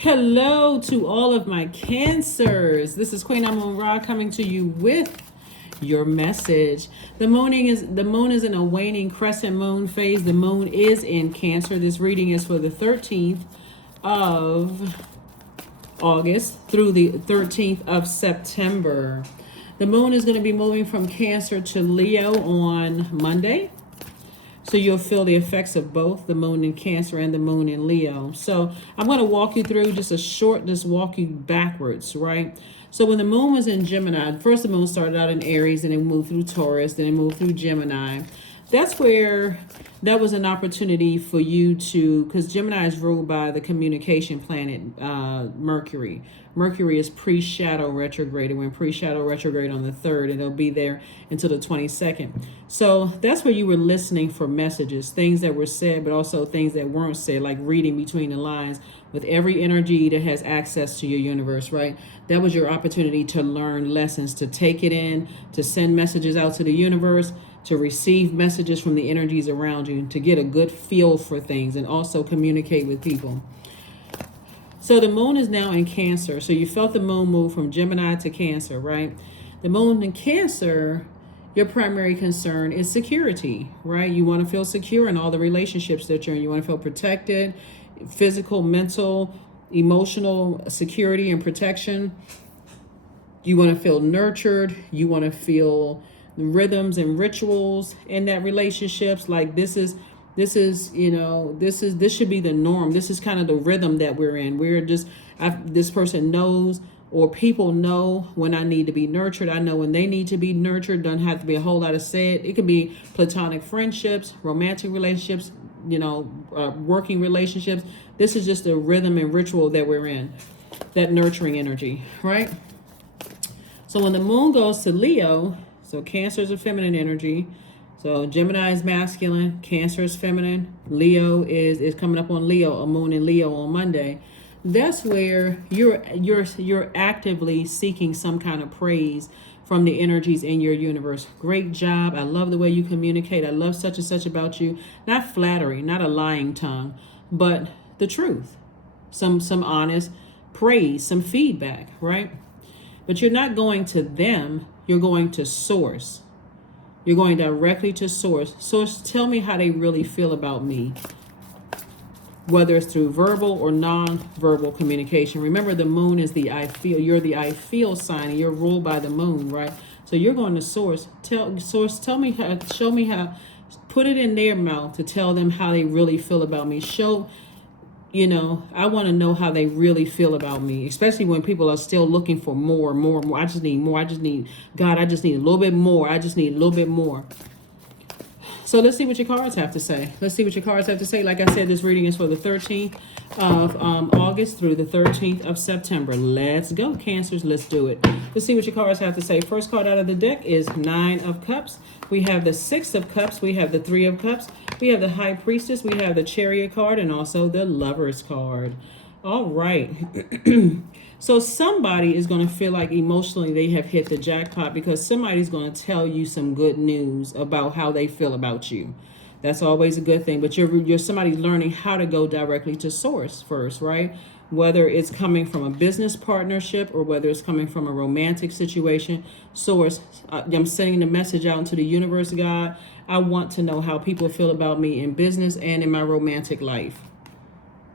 Hello to all of my Cancers. This is Queen Amun Ra coming to you with your message. The moon is in a waning crescent moon phase. The moon is in Cancer. This reading is for the 13th of August through the 13th of September. The moon is going to be moving from Cancer to Leo on Monday. So you'll feel the effects of both the moon in Cancer and the moon in Leo. So I'm going to walk you through just walk you backwards, right? So when the moon was in Gemini, first the moon started out in Aries, and it moved through Taurus, then it moved through Gemini. That's where that was an opportunity for you to, because Gemini is ruled by the communication planet, Mercury. Mercury is pre-shadow retrograde. It went pre-shadow retrograde on the 3rd, and it'll be there until the 22nd. So that's where you were listening for messages, things that were said, but also things that weren't said, like reading between the lines with every energy that has access to your universe, right? That was your opportunity to learn lessons, to take it in, to send messages out to the universe, to receive messages from the energies around you, to get a good feel for things, and also communicate with people. So the moon is now in Cancer. So you felt the moon move from Gemini to Cancer, right? The moon in Cancer, your primary concern is security, right? You want to feel secure in all the relationships that you're in. You want to feel protected, physical, mental, emotional security and protection. You want to feel nurtured. You want to feel rhythms and rituals in that relationships. Like this should be the norm. This is kind of the rhythm that we're in. This person knows, or people know when I need to be nurtured. I know when they need to be nurtured. Doesn't have to be a whole lot of said. It could be platonic friendships, romantic relationships, working relationships. This is just the rhythm and ritual that we're in, that nurturing energy, right? So when the moon goes to Leo, so Cancer is a feminine energy. So Gemini is masculine, Cancer is feminine, Leo is coming up on Leo, a moon in Leo on Monday. That's where you're actively seeking some kind of praise from the energies in your universe. Great job. I love the way you communicate. I love such and such about you. Not flattery, not a lying tongue, but the truth. Some honest praise, some feedback, right? But you're not going to them, you're going to source. You're going directly to source. Source, tell me how they really feel about me. Whether it's through verbal or non-verbal communication. Remember, the moon is the I feel. You're the I feel sign, and you're ruled by the moon, right? So you're going to source. Tell me how, show me how, put it in their mouth to tell them how they really feel about me. I want to know how they really feel about me, especially when people are still looking for more. I just need more. I just need a little bit more. I just need a little bit more. So let's see what your cards have to say. Like I said, this reading is for the 13th of August through the 13th of September. Let's go, Cancers. Let's do it. Let's see what your cards have to say. First card out of the deck is 9 of Cups. We have the 6 of Cups. We have the 3 of Cups. We have the High Priestess. We have the Chariot card, and also the Lovers card. All right. So somebody is going to feel like emotionally they have hit the jackpot, because somebody's going to tell you some good news about how they feel about you. That's always a good thing. But you're somebody's learning how to go directly to source first, right? Whether it's coming from a business partnership or whether it's coming from a romantic situation. Source, I'm sending the message out into the universe, God. I want to know how people feel about me in business and in my romantic life.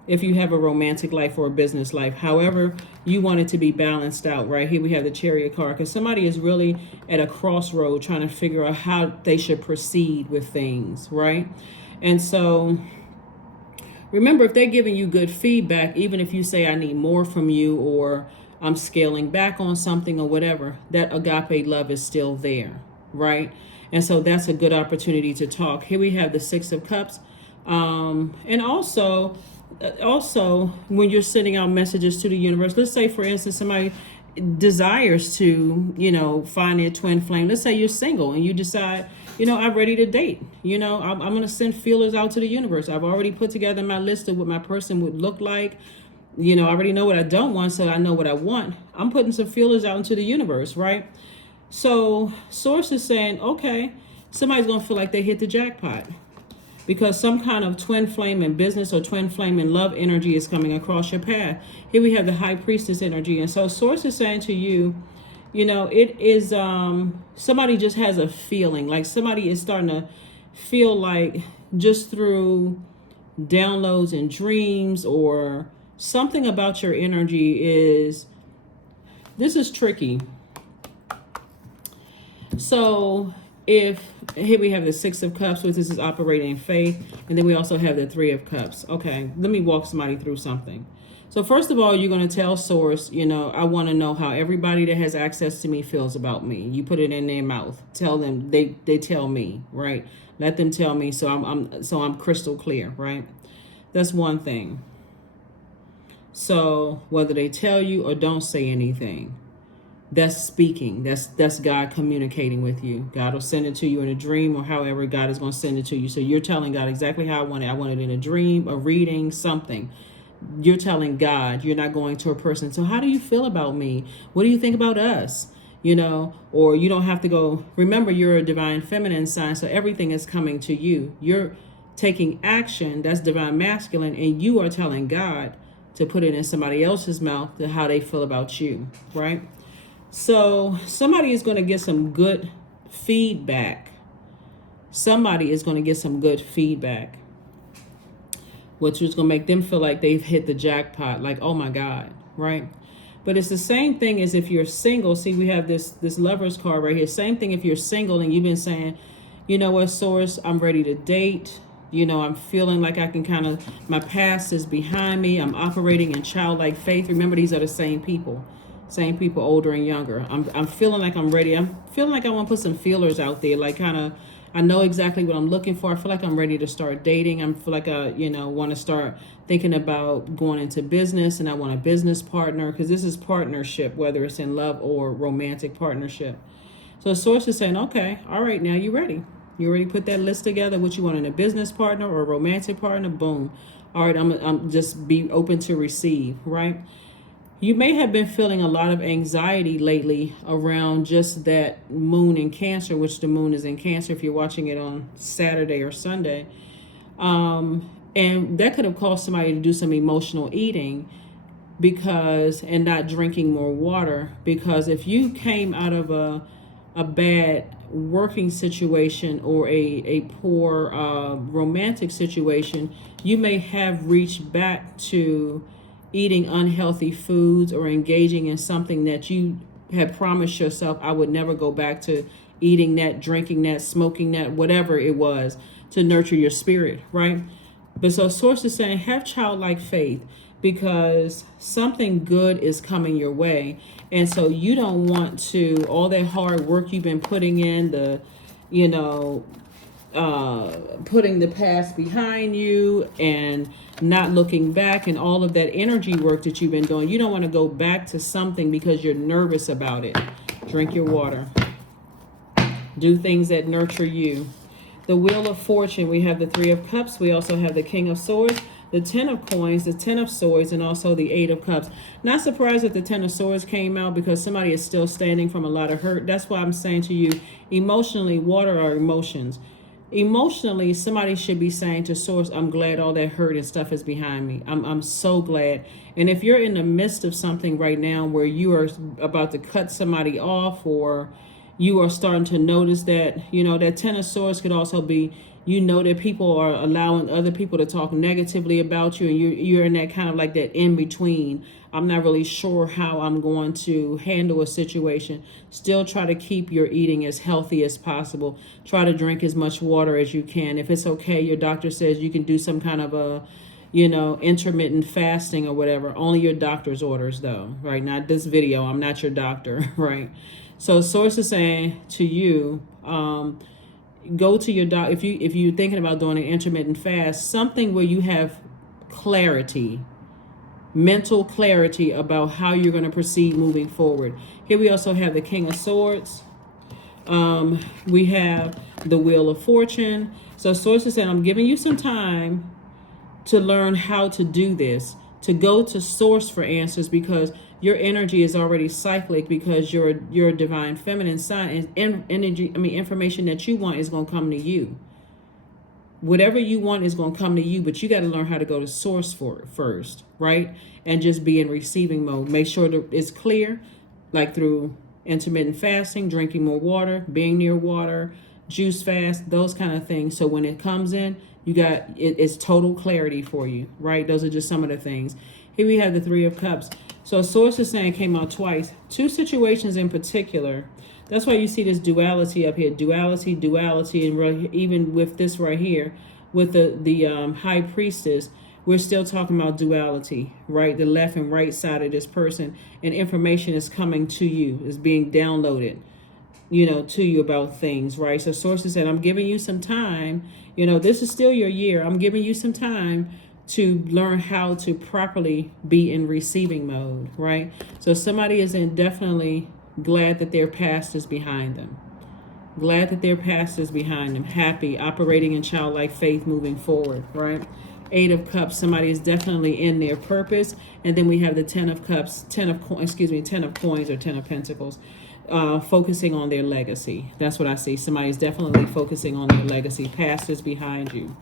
If you have a romantic life or a business life, however you want it to be balanced out, right? Here we have the Chariot card, because somebody is really at a crossroad trying to figure out how they should proceed with things, right? And so remember, if they're giving you good feedback, even if you say I need more from you, or I'm scaling back on something or whatever, that agape love is still there, right? And so that's a good opportunity to talk. Here we have the 6 of Cups. And also when you're sending out messages to the universe, let's say, for instance, somebody desires to, find their twin flame. Let's say you're single and you decide, I'm ready to date. I'm going to send feelers out to the universe. I've already put together my list of what my person would look like. I already know what I don't want, so I know what I want. I'm putting some feelers out into the universe, right? So source is saying, okay, somebody's going to feel like they hit the jackpot. because some kind of twin flame in business or twin flame in love energy is coming across your path. Here we have the high priestess energy. And so source is saying to you, you know, it is somebody just has a feeling, like somebody is starting to feel like just through downloads and dreams or something about your energy is, this is tricky. So if here we have the Six of Cups, which is operating in faith, and then we also have the Three of Cups. Okay, let me walk somebody through something. So first of all, you're going to tell source, you know, I want to know how everybody that has access to me feels about me. You put it in their mouth. Tell them, they tell me, right? Let them tell me, so I'm crystal clear, right? That's one thing. So whether they tell you or don't say anything, that's speaking. That's God communicating with you. God will send it to you in a dream, or however God is going to send it to you. So you're telling God exactly how I want it. I want it in a dream, a reading, something. You're telling God. You're not going to a person. So how do you feel about me? What do you think about us? You know, or you don't have to go. Remember, you're a divine feminine sign, so everything is coming to you. You're taking action. That's divine masculine, and you are telling God to put it in somebody else's mouth to how they feel about you, right? So somebody is going to get some good feedback. Somebody is going to get some good feedback, which is going to make them feel like they've hit the jackpot, like, oh my God, right? But it's the same thing as if you're single. See, we have this Lover's card right here. Same thing if you're single and you've been saying, you know what, source, I'm ready to date. You know, I'm feeling like I can kind of, my past is behind me. I'm operating in childlike faith. Remember, these are the same people, older and younger. I'm feeling like I'm ready. I'm feeling like I want to put some feelers out there, like kind of, I know exactly what I'm looking for. I feel like I'm ready to start dating. I feel like I, you know, want to start thinking about going into business, and I want a business partner, because this is partnership, whether it's in love or romantic partnership. So source is saying, okay, all right, now you're ready. You already put that list together, what you want in a business partner or a romantic partner, boom. All right, I'm just be open to receive, right? You may have been feeling a lot of anxiety lately around just that moon in Cancer, which the moon is in Cancer if you're watching it on Saturday or Sunday. And that could have caused somebody to do some emotional eating and not drinking more water. Because if you came out of a bad working situation or a poor romantic situation, you may have reached back to eating unhealthy foods or engaging in something that you had promised yourself, I would never go back to eating that, drinking that, smoking that, whatever it was, to nurture your spirit, right? But so source is saying, have childlike faith, because something good is coming your way. And so you don't want to, all that hard work you've been putting in, putting the past behind you and not looking back, and all of that energy work that you've been doing, you don't want to go back to something because you're nervous about it. Drink your water. Do things that nurture you. The Wheel of Fortune, we have the Three of Cups. We also have the King of Swords, the Ten of Coins, the Ten of Swords, and also the Eight of Cups. Not surprised that the Ten of Swords came out, because somebody is still standing from a lot of hurt. That's why I'm saying to you, emotionally, water are emotions. Emotionally, somebody should be saying to source, I'm glad all that hurt and stuff is behind me. I'm so glad. And if you're in the midst of something right now where you are about to cut somebody off, or you are starting to notice that, you know, that Ten of Swords could also be, you know, that people are allowing other people to talk negatively about you, and you're in that kind of like that in between. I'm not really sure how I'm going to handle a situation. Still try to keep your eating as healthy as possible. Try to drink as much water as you can. If it's okay, your doctor says you can do some kind of a, you know, intermittent fasting or whatever. Only your doctor's orders though, right? Not this video. I'm not your doctor, right? So source is saying to you, go to your doctor. If you're thinking about doing an intermittent fast, something where you have clarity, mental clarity about how you're going to proceed moving forward. Here we also have the King of Swords. We have the Wheel of Fortune. So source is saying, I'm giving you some time to learn how to do this, to go to source for answers, because your energy is already cyclic, because you're a divine feminine sign, and information that you want is going to come to you. whatever you want is going to come to you, but you got to learn how to go to source for it first, right? And just be in receiving mode. Make sure that it's clear, like through intermittent fasting, drinking more water, being near water, juice fast, those kind of things. So when it comes in, you got it's total clarity for you, right? Those are just some of the things. Here we have the Three of Cups. So source is saying, came out twice. Two situations in particular. That's why you see this duality up here. Duality, and even with this right here, with the High Priestess, we're still talking about duality, right? The left and right side of this person, and information is coming to you, is being downloaded, to you about things, right? So sources said, I'm giving you some time. This is still your year. I'm giving you some time to learn how to properly be in receiving mode, right? So somebody is definitely glad that their past is behind them. Glad that their past is behind them. Happy, operating in childlike faith, moving forward, right? Eight of Cups, somebody is definitely in their purpose. And then we have the Ten of Cups, Ten of Coins or Ten of Pentacles, focusing on their legacy. That's what I see. Somebody's definitely focusing on their legacy. Past is behind you.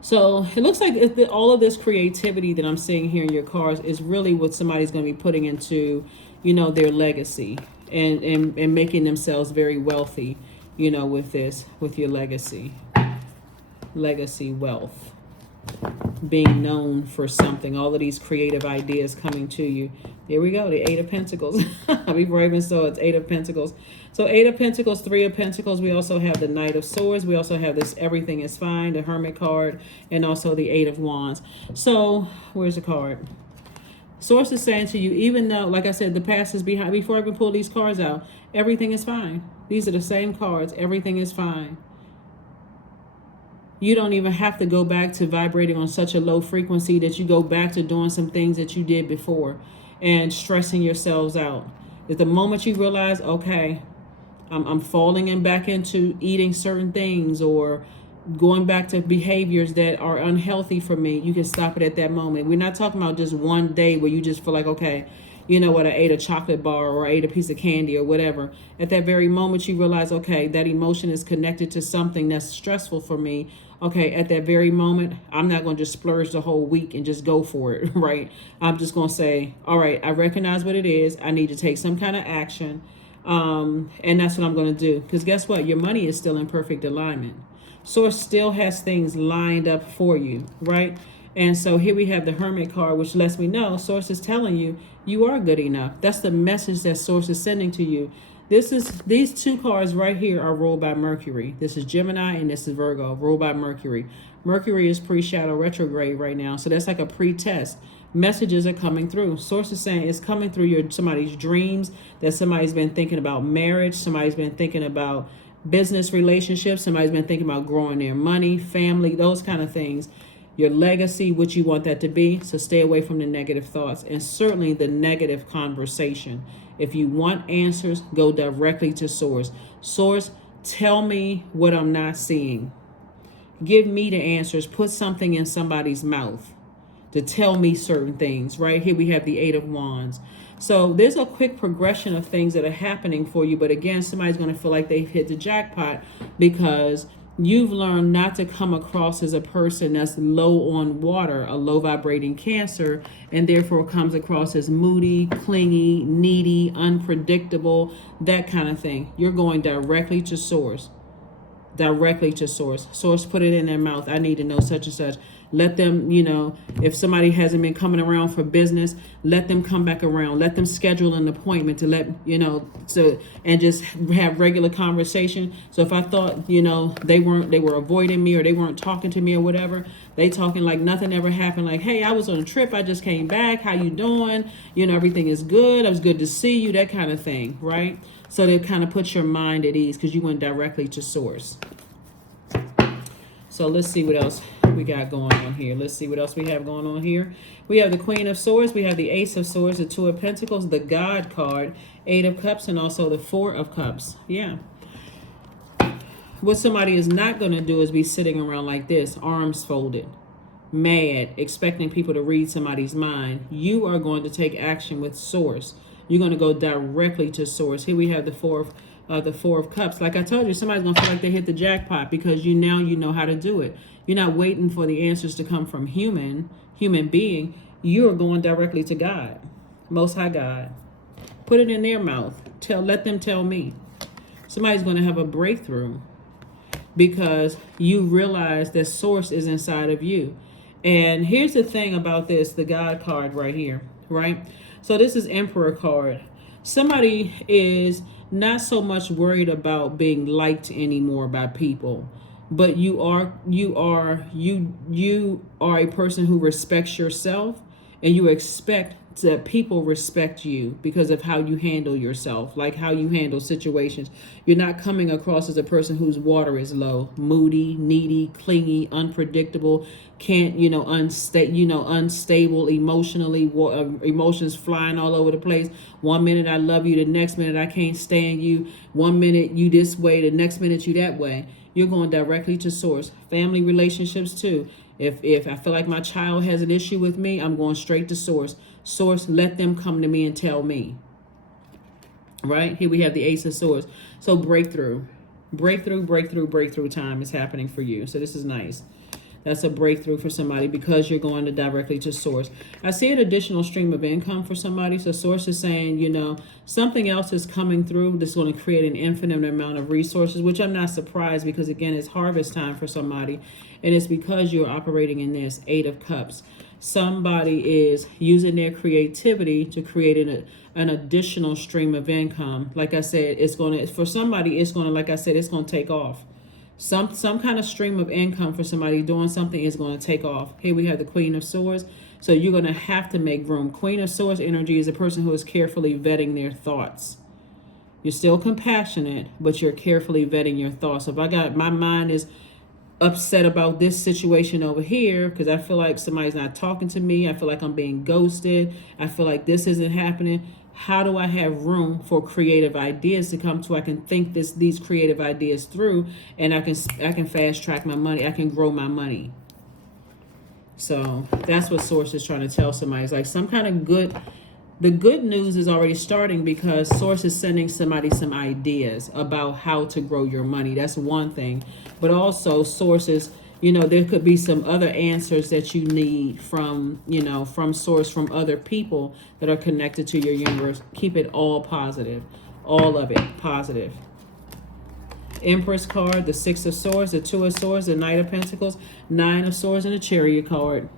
So it looks like all of this creativity that I'm seeing here in your cards is really what somebody's going to be putting into, their legacy and making themselves very wealthy, with your legacy wealth, being known for something, all of these creative ideas coming to you. There we go, the Eight of Pentacles. Before I even saw it's Eight of Pentacles. So Eight of Pentacles, Three of Pentacles. We also have the Knight of Swords. We also have this Everything is Fine, the Hermit card, and also the Eight of Wands. So where's the card? Source is saying to you, even though, like I said, the past is behind, before I even pull these cards out, everything is fine. These are the same cards. Everything is fine. You don't even have to go back to vibrating on such a low frequency that you go back to doing some things that you did before and stressing yourselves out. At the moment you realize, okay, I'm falling back into eating certain things or going back to behaviors that are unhealthy for me, you can stop it at that moment. We're not talking about just one day where you just feel like, okay, you know what, I ate a chocolate bar or I ate a piece of candy or whatever. At that very moment, you realize, okay, that emotion is connected to something that's stressful for me. Okay, at that very moment, I'm not going to just splurge the whole week and just go for it, right? I'm just going to say, all right, I recognize what it is. I need to take some kind of action. And that's what I'm going to do. Because guess what? Your money is still in perfect alignment. Source still has things lined up for you, right? And so here we have the Hermit card, which lets me know Source is telling you, you are good enough. That's the message that Source is sending to you. These two cards right here are ruled by Mercury. This is Gemini and this is Virgo, ruled by Mercury. Mercury is pre-shadow retrograde right now. So that's like a pre-test. Messages are coming through. Source is saying it's coming through somebody's dreams, that somebody's been thinking about marriage, somebody's been thinking about business relationships, somebody's been thinking about growing their money, family, those kind of things. Your legacy, what you want that to be. So stay away from the negative thoughts and certainly the negative conversation. If you want answers, go directly to Source. Source, tell me what I'm not seeing. Give me the answers. Put something in somebody's mouth to tell me certain things. Right here we have the Eight of Wands. So there's a quick progression of things that are happening for you. But again, somebody's going to feel like they've hit the jackpot because you've learned not to come across as a person that's low on water, a low vibrating Cancer, and therefore comes across as moody, clingy, needy, unpredictable, that kind of thing. You're going directly to Source. Directly to Source. Source, put it in their mouth. I need to know such and such. Let them, if somebody hasn't been coming around for business, let them come back around. Let them schedule an appointment to and just have regular conversation. So if I thought, they were avoiding me or they weren't talking to me or whatever, they talking like nothing ever happened. Like, hey, I was on a trip. I just came back. How you doing? Everything is good. It was good to see you, that kind of thing, right? So they kind of put your mind at ease because you went directly to Source. So let's see what else we got going on here. Let's see what else we have going on here. We have the Queen of Swords. We have the Ace of Swords, the Two of Pentacles, the God card, Eight of Cups, and also the Four of Cups. Yeah. What somebody is not going to do is be sitting around like this, arms folded, mad, expecting people to read somebody's mind. You are going to take action with Source. You're going to go directly to Source. Here we have the the Four of Cups. Like I told you, somebody's going to feel like they hit the jackpot because you know how to do it. You're not waiting for the answers to come from human being. You're going directly to God, Most High God. Put it in their mouth. Let them tell me. Somebody's going to have a breakthrough because you realize that source is inside of you. And here's the thing about this, the God card right here, right? So this is Emperor card. Somebody is not so much worried about being liked anymore by people, but you are a person who respects yourself, and you expect that people respect you because of how you handle yourself, like how you handle situations. You're not coming across as a person whose water is low, moody, needy, clingy, unpredictable, can't, unstable emotionally, emotions flying all over the place. 1 minute I love you, the next minute I can't stand you. 1 minute you this way, the next minute you that way. You're going directly to source. Family relationships too. If I feel like my child has an issue with me, I'm going straight to source. Source, let them come to me and tell me. Right? Here we have the Ace of Swords. So breakthrough time is happening for you. So this is nice. That's a breakthrough for somebody because you're going directly to source. I see an additional stream of income for somebody. So source is saying, something else is coming through that's going to create an infinite amount of resources, which I'm not surprised because, again, it's harvest time for somebody. And it's because you're operating in this Eight of Cups. Somebody is using their creativity to create an additional stream of income. Like I said, it's going to take off. Some kind of stream of income for somebody doing something is going to take off. Here we have the Queen of Swords. So you're going to have to make room. Queen of Swords energy is a person who is carefully vetting their thoughts. You're still compassionate, but you're carefully vetting your thoughts. If my mind is upset about this situation over here because I feel like somebody's not talking to me, I feel like I'm being ghosted, I feel like this isn't happening. How do I have room for creative ideas to come to? I can think these creative ideas through, and I can fast track my money. I can grow my money. So that's what Source is trying to tell somebody. It's like some kind of the good news is already starting because Source is sending somebody some ideas about how to grow your money. That's one thing. But also Sources, there could be some other answers that you need from Source, from other people that are connected to your universe. Keep it all positive. All of it positive. Empress card, the Six of Swords, the Two of Swords, the Knight of Pentacles, Nine of Swords, and the Chariot card.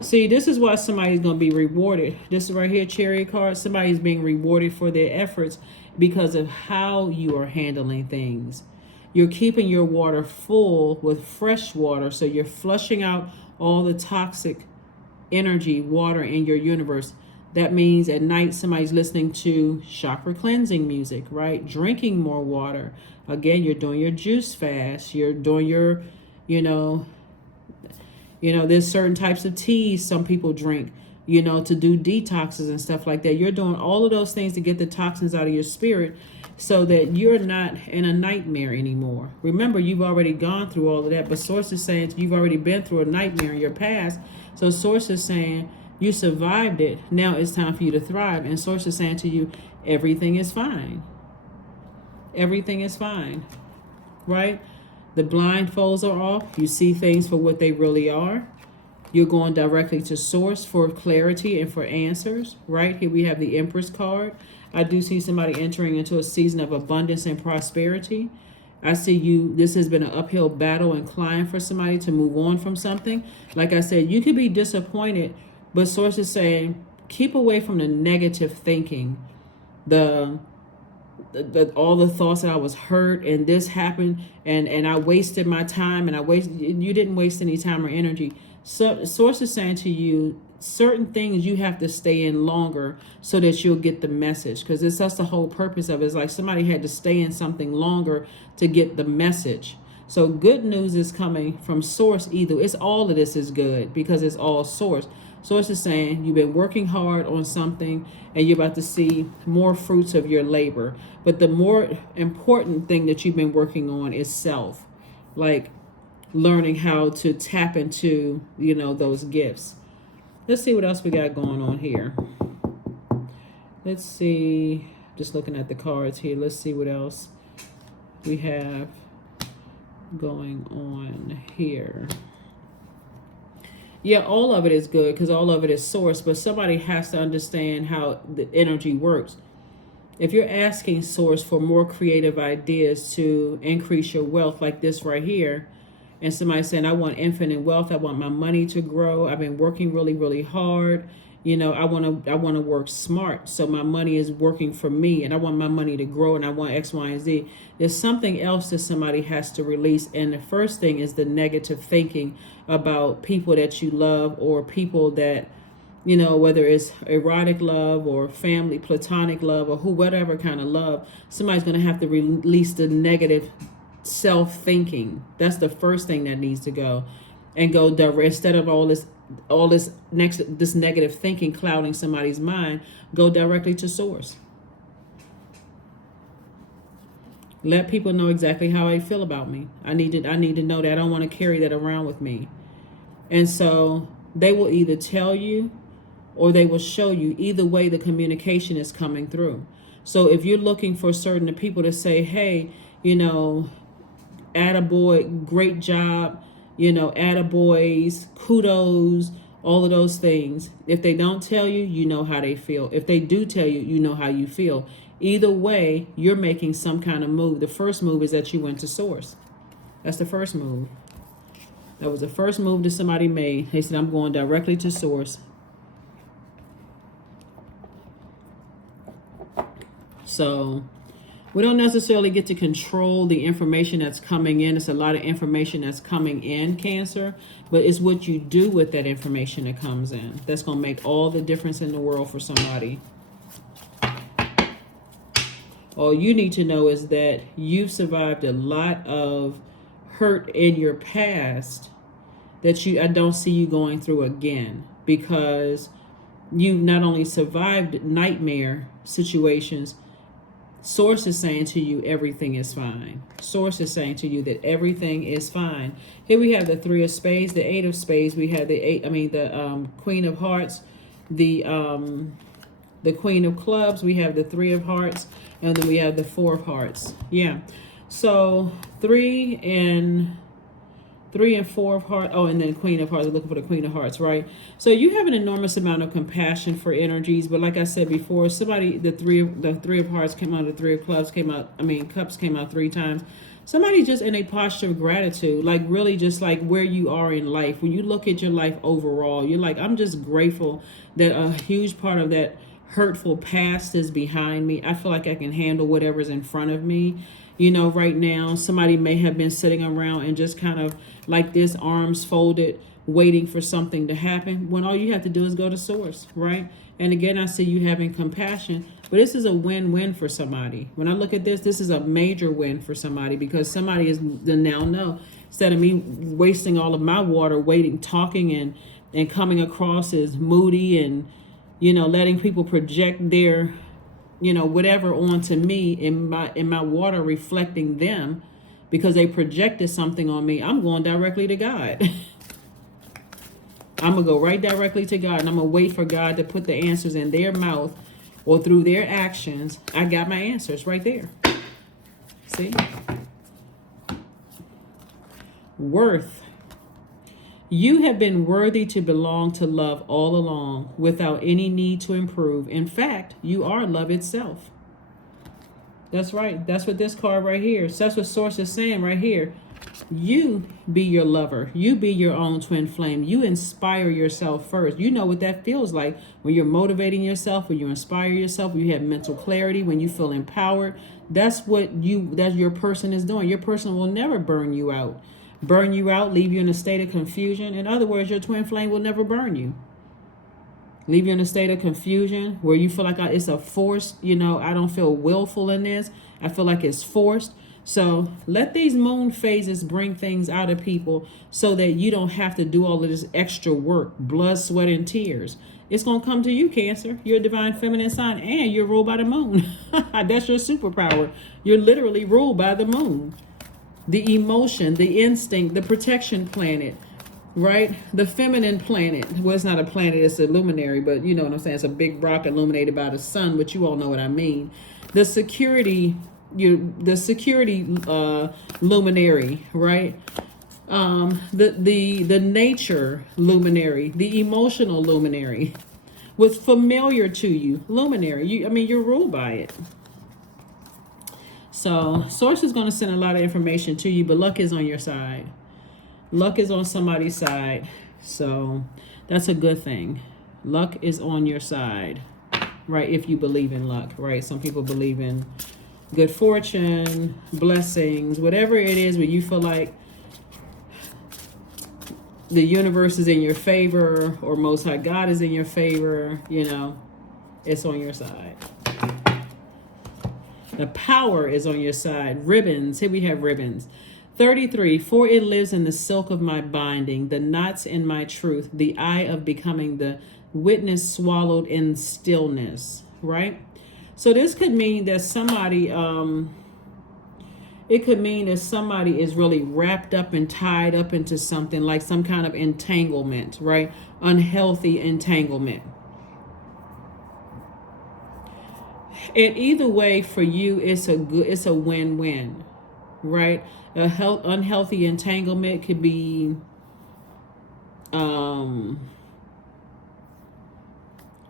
See, this is why somebody's going to be rewarded. This is right here, Chariot card. Somebody's being rewarded for their efforts because of how you are handling things. You're keeping your water full with fresh water, so you're flushing out all the toxic energy, water in your universe. That means at night somebody's listening to chakra cleansing music, right? Drinking more water. Again, you're doing your juice fast. You're doing your, there's certain types of teas some people drink, to do detoxes and stuff like that. You're doing all of those things to get the toxins out of your spirit so that you're not in a nightmare anymore. Remember, you've already gone through all of that, but Source is saying you've already been through a nightmare in your past. So Source is saying you survived it. Now it's time for you to thrive. And Source is saying to you, everything is fine. Everything is fine, right? The blindfolds are off. You see things for what they really are. You're going directly to Source for clarity and for answers, right? Here we have the Empress card. I do see somebody entering into a season of abundance and prosperity. I see this has been an uphill battle and climb for somebody to move on from something. Like I said, you could be disappointed, but Source is saying, keep away from the negative thinking, all the thoughts that I was hurt and this happened and I wasted my time you didn't waste any time or energy. So Source is saying to you, certain things you have to stay in longer so that you'll get the message, because that's the whole purpose of it. It's like somebody had to stay in something longer to get the message. So good news is coming from Source. Either it's all of this is good because it's all Source. Source is saying you've been working hard on something and you're about to see more fruits of your labor. But the more important thing that you've been working on is self, like learning how to tap into, those gifts. Let's see what else we got going on here. Let's see. Just looking at the cards here. Let's see what else we have going on here. Yeah, all of it is good because all of it is source, but somebody has to understand how the energy works. If you're asking source for more creative ideas to increase your wealth, like this right here, and somebody saying, I want infinite wealth, I want my money to grow, I've been working really, really hard, you know, I want to work smart, so my money is working for me, and I want my money to grow, and I want X, Y, and Z. There's something else that somebody has to release, and the first thing is the negative thinking about people that you love, or people that, you know, whether it's erotic love or family, platonic love, or whatever kind of love. Somebody's going to have to release the negative self-thinking. That's the first thing that needs to go, and go direct. Instead of all this negative thinking clouding somebody's mind, go directly to source. Let people know exactly how they feel about me. I need to know that. I don't want to carry that around with me. And so they will either tell you or they will show you. Either way, the communication is coming through. So if you're looking for certain people to say, hey, you know, attaboy, great job, you know, attaboys, kudos, all of those things. If they don't tell you, you know how they feel. If they do tell you, you know how you feel. Either way, you're making some kind of move. The first move is that you went to source. That's the first move. That was the first move that somebody made. They said, I'm going directly to source. So we don't necessarily get to control the information that's coming in. It's a lot of information that's coming in, Cancer, but it's what you do with that information that comes in that's going to make all the difference in the world for somebody. All you need to know is that you've survived a lot of hurt in your past that I don't see you going through again, because you not only survived nightmare situations. Source is saying to you, everything is fine. Source is saying to you that everything is fine. Here we have the 3 of spades, the 8 of spades. We have the Queen of Hearts, the Queen of Clubs. We have the 3 of Hearts, and then we have the 4 of Hearts. Yeah. So 3 and 4 of Hearts. Oh, and then Queen of Hearts. We're looking for the Queen of Hearts, right? So you have an enormous amount of compassion for energies, but like I said before, somebody, the three of Hearts came out, the 3 of Clubs came out. Cups came out 3 times. Somebody just in a posture of gratitude, like really just like where you are in life. When you look at your life overall, you're like, I'm just grateful that a huge part of that hurtful past is behind me. I feel like I can handle whatever's in front of me. You know, right now, somebody may have been sitting around and just kind of like this, arms folded, waiting for something to happen, when all you have to do is go to source, right? And again, I see you having compassion, but this is a win-win for somebody. When I look at this, this is a major win for somebody, because somebody is to now know, instead of me wasting all of my water waiting, talking and coming across as moody and, you know, letting people project their, you know, whatever onto me, in my water reflecting them because they projected something on me, I'm going directly to God. I'm going to go right directly to God, and I'm going to wait for God to put the answers in their mouth or through their actions. I got my answers right there. See? Worth. You have been worthy to belong to love all along without any need to improve. In fact, you are love itself. That's right. That's what this card right here. So that's what Source is saying right here. You be your lover. You be your own twin flame. You inspire yourself first. You know what that feels like when you're motivating yourself, when you inspire yourself, when you have mental clarity, when you feel empowered. That's your person is doing. Your person will never burn you out. Burn you out, leave you in a state of confusion. In other words, your twin flame will never burn you. Leave you in a state of confusion where you feel like it's a forced, you know, I don't feel willful in this. I feel like it's forced. So let these moon phases bring things out of people so that you don't have to do all of this extra work, blood, sweat, and tears. It's going to come to you, Cancer. You're a divine feminine sign, and you're ruled by the moon. That's your superpower. You're literally ruled by the moon. The emotion, the instinct, the protection planet. right? The feminine planet. Well, it's not a planet, it's a luminary, but you know what I'm saying. It's a big rock illuminated by the sun, but you all know what I mean. The security, the security luminary, right? The nature luminary, the emotional luminary, what's familiar to you, luminary. You're ruled by it. So source is going to send a lot of information to you, but luck is on your side. Luck is on somebody's side. So that's a good thing. Luck is on your side, right? If you believe in luck, right? Some people believe in good fortune, blessings, whatever it is where you feel like the universe is in your favor or Most High God is in your favor, it's on your side. The power is on your side. Ribbons. Here we have ribbons. 33. For it lives in the silk of my binding, the knots in my truth, the eye of becoming, the witness swallowed in stillness. Right? So this could mean that somebody, it could mean that somebody is really wrapped up and tied up into something like some kind of entanglement, right? Unhealthy entanglement. And either way, for you, it's a win-win, right? Unhealthy entanglement could be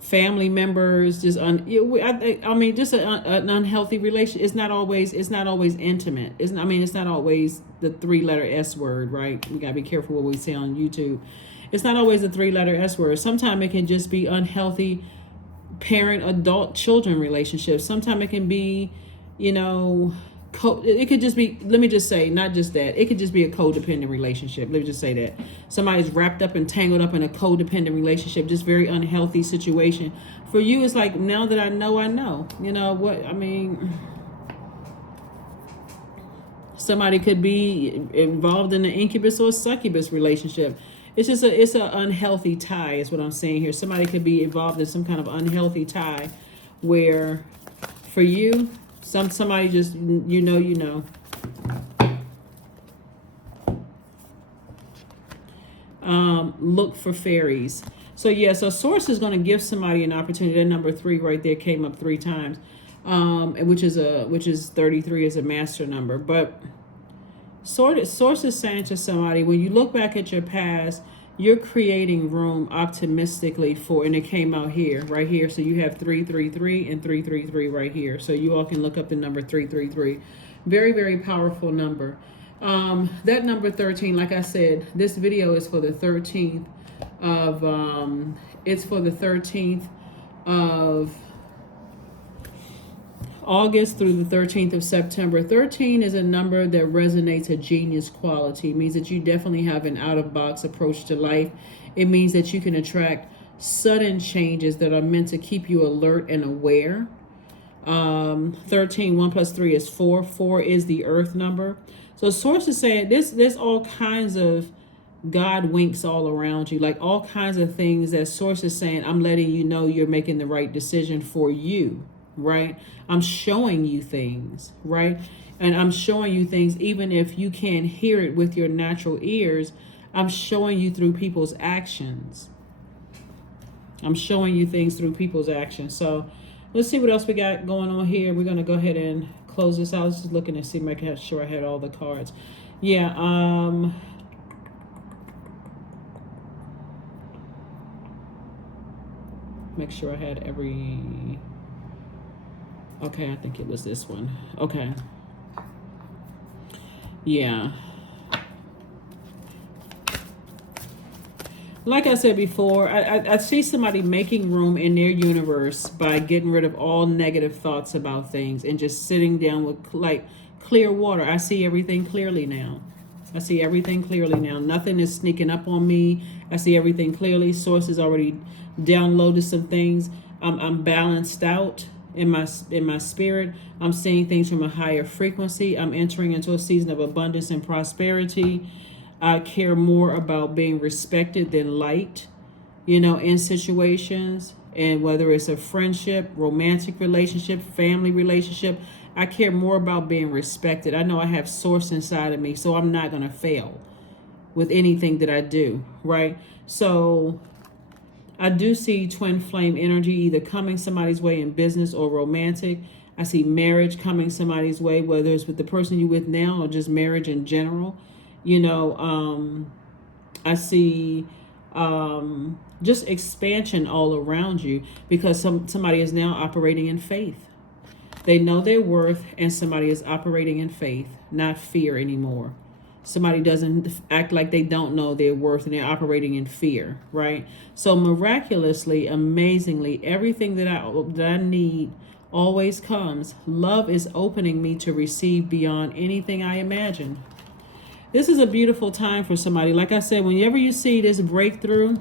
family members, just just an unhealthy relation. It's not always intimate. It's not always the 3-letter S word, right? We gotta be careful what we say on YouTube. It's not always the 3-letter S word. Sometimes it can just be unhealthy parent, adult, children relationships. Sometimes it can be, it could just be, let me just say, not just that, it could just be a codependent relationship. Let me just say that. Somebody's wrapped up and tangled up in a codependent relationship, just very unhealthy situation. For you, it's like, now that I know. Somebody could be involved in an incubus or succubus relationship. It's an unhealthy tie is what I'm saying here. Somebody could be involved in some kind of unhealthy tie where for you, somebody just, look for fairies. So source is going to give somebody an opportunity. That number 3 right there came up 3 times, which is 33 is a master number. But source is saying to somebody, when you look back at your past, you're creating room optimistically for, and it came out here, right here. So you have 333 and 333 right here. So you all can look up the number 333. Very, very powerful number. That number 13, like I said, this video is for the 13th of, it's for the 13th of August through the 13th of September. 13 is a number that resonates a genius quality. It means that you definitely have an out-of-box approach to life. It means that you can attract sudden changes that are meant to keep you alert and aware. 13, 1 plus 3 is 4. 4 is the earth number. So source is saying there's all kinds of God winks all around you, like all kinds of things that source is saying, I'm letting you know you're making the right decision for you. Right? I'm showing you things, right? And I'm showing you things even if you can't hear it with your natural ears. I'm showing you through people's actions. I'm showing you things through people's actions. So let's see what else we got going on here. We're going to go ahead and close this out. I was just looking to see if I can sure I had all the cards. Yeah, make sure I had every... Okay, I think it was this one. Okay. Yeah. Like I said before, I see somebody making room in their universe by getting rid of all negative thoughts about things and just sitting down with like clear water. I see everything clearly now. I see everything clearly now. Nothing is sneaking up on me. I see everything clearly. Source has already downloaded some things. I'm balanced out. In my spirit, I'm seeing things from a higher frequency. I'm entering into a season of abundance and prosperity. I care more about being respected than liked, in situations. And whether it's a friendship, romantic relationship, family relationship, I care more about being respected. I know I have source inside of me, so I'm not going to fail with anything that I do, right? So I do see twin flame energy either coming somebody's way in business or romantic. I see marriage coming somebody's way, whether it's with the person you're with now or just marriage in general. I see just expansion all around you because somebody is now operating in faith. They know their worth, and somebody is operating in faith, not fear anymore. Somebody doesn't act like they don't know their worth and they're operating in fear, right? So miraculously, amazingly, everything that I need always comes. Love is opening me to receive beyond anything I imagined. This is a beautiful time for somebody. Like I said, whenever you see this breakthrough,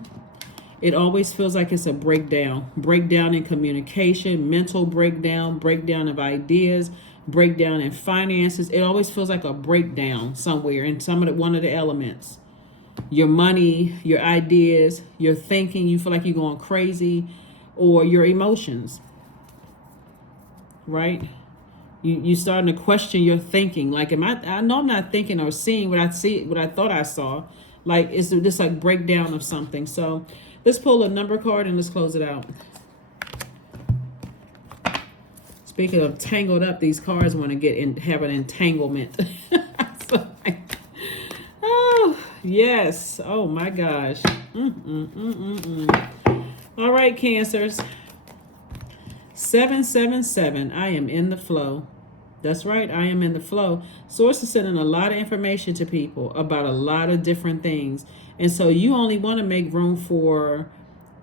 it always feels like it's a breakdown in communication, mental breakdown of ideas, breakdown in finances. It always feels like a breakdown somewhere in one of the elements. Your money, your ideas, your thinking, you feel like you're going crazy, or your emotions, right? You starting to question your thinking. Like, I know I'm not thinking or seeing what I thought I saw. Like, it's this like breakdown of something. So let's pull a number card and let's close it out. Speaking of tangled up, these cards want to have an entanglement. So, oh, yes. Oh, my gosh. All right, Cancers. 777. I am in the flow. That's right. I am in the flow. Source is sending a lot of information to people about a lot of different things. And so you only want to make room for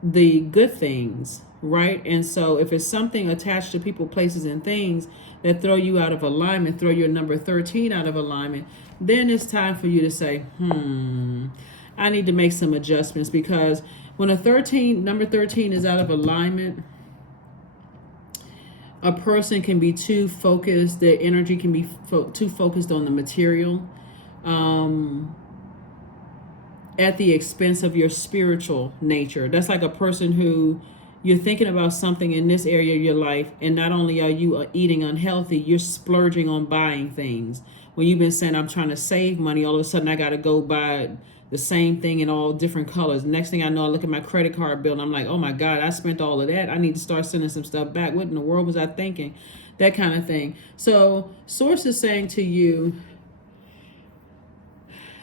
the good things, right? And so if it's something attached to people, places, and things that throw you out of alignment, throw your number 13 out of alignment, then it's time for you to say, I need to make some adjustments, because when number 13 is out of alignment, a person can be too focused. Their energy can be too focused on the material, at the expense of your spiritual nature. That's like a person who you're thinking about something in this area of your life, and not only are you eating unhealthy, you're splurging on buying things. When you've been saying, I'm trying to save money, all of a sudden I got to go buy the same thing in all different colors. Next thing I know, I look at my credit card bill and I'm like, oh my God, I spent all of that. I need to start sending some stuff back. What in the world was I thinking? That kind of thing. So Source is saying to you,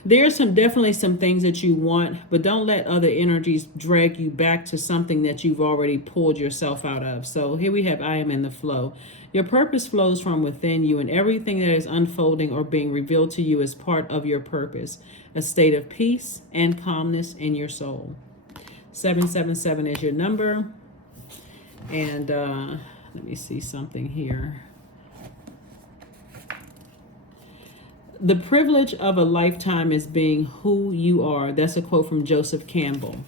there's definitely some things that you want, but don't let other energies drag you back to something that you've already pulled yourself out of. So here we have, I am in the flow. Your purpose flows from within you, and everything that is unfolding or being revealed to you is part of your purpose, a state of peace and calmness in your soul. 777 is your number. And let me see something here. The privilege of a lifetime is being who you are. That's a quote from Joseph Campbell.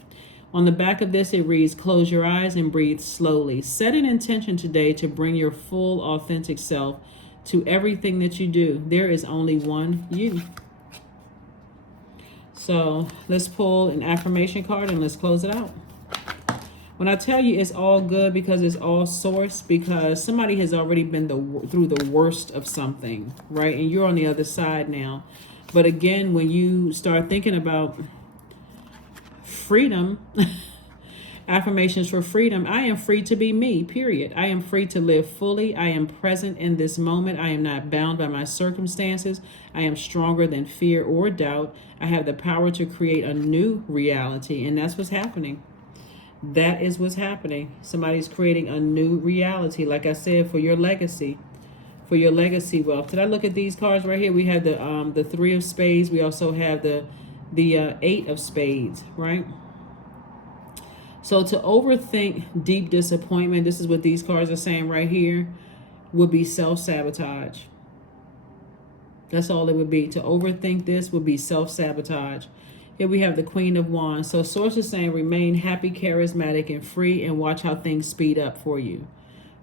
On the back of this, it reads, close your eyes and breathe slowly. Set an intention today to bring your full, authentic self to everything that you do. There is only one you. So let's pull an affirmation card and let's close it out. When I tell you it's all good, because it's all source, because somebody has already been through the worst of something, right? And you're on the other side now. But again, when you start thinking about freedom, affirmations for freedom, I am free to be me, period. I am free to live fully. I am present in this moment. I am not bound by my circumstances. I am stronger than fear or doubt. I have the power to create a new reality. And that's what's happening. That is what's happening. Somebody's creating a new reality, like I said, for your legacy, wealth. Did I look at these cards right here? We have the 3 of spades. We also have the 8 of spades, right? So to overthink deep disappointment, this is what these cards are saying right here, would be self-sabotage. That's all it would be. To overthink this would be self-sabotage. Here we have the Queen of Wands. So Source is saying remain happy, charismatic, and free, and watch how things speed up for you.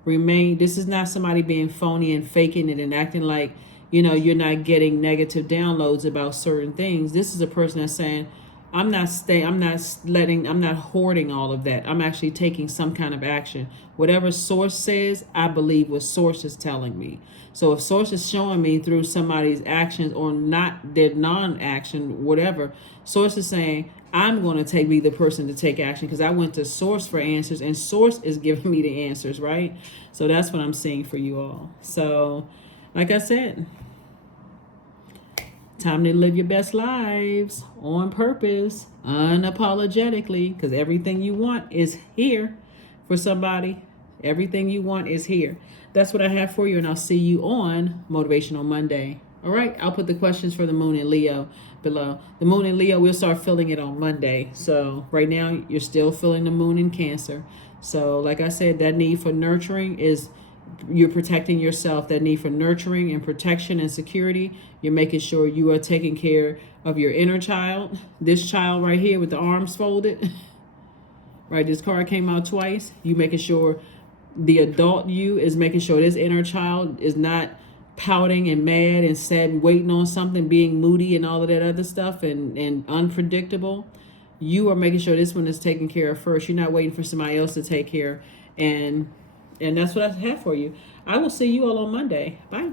This is not somebody being phony and faking it and acting like, you're not getting negative downloads about certain things. This is a person that's saying, I'm not hoarding all of that. I'm actually taking some kind of action. Whatever source says, I believe what source is telling me. So if source is showing me through somebody's actions or not their non-action, whatever, source is saying, I'm going to be the person to take action because I went to source for answers and source is giving me the answers, right? So that's what I'm seeing for you all. So like I said, time to live your best lives on purpose, unapologetically, because everything you want is here for somebody. Everything you want is here. That's what I have for you, and I'll see you on Motivational Monday. All right, I'll put the questions for the Moon and Leo below. The Moon and Leo, we'll start filling it on Monday. So right now, you're still filling the Moon in Cancer. So like I said, that need for nurturing is you're protecting yourself. That need for nurturing and protection and security, you're making sure you are taking care of your inner child. This child right here with the arms folded, right? This card came out twice. You making sure the adult you is making sure this inner child is not pouting and mad and sad and waiting on something, being moody and all of that other stuff and unpredictable. You are making sure this one is taken care of first. You're not waiting for somebody else to take care. And that's what I have for you. I will see you all on Monday. Bye.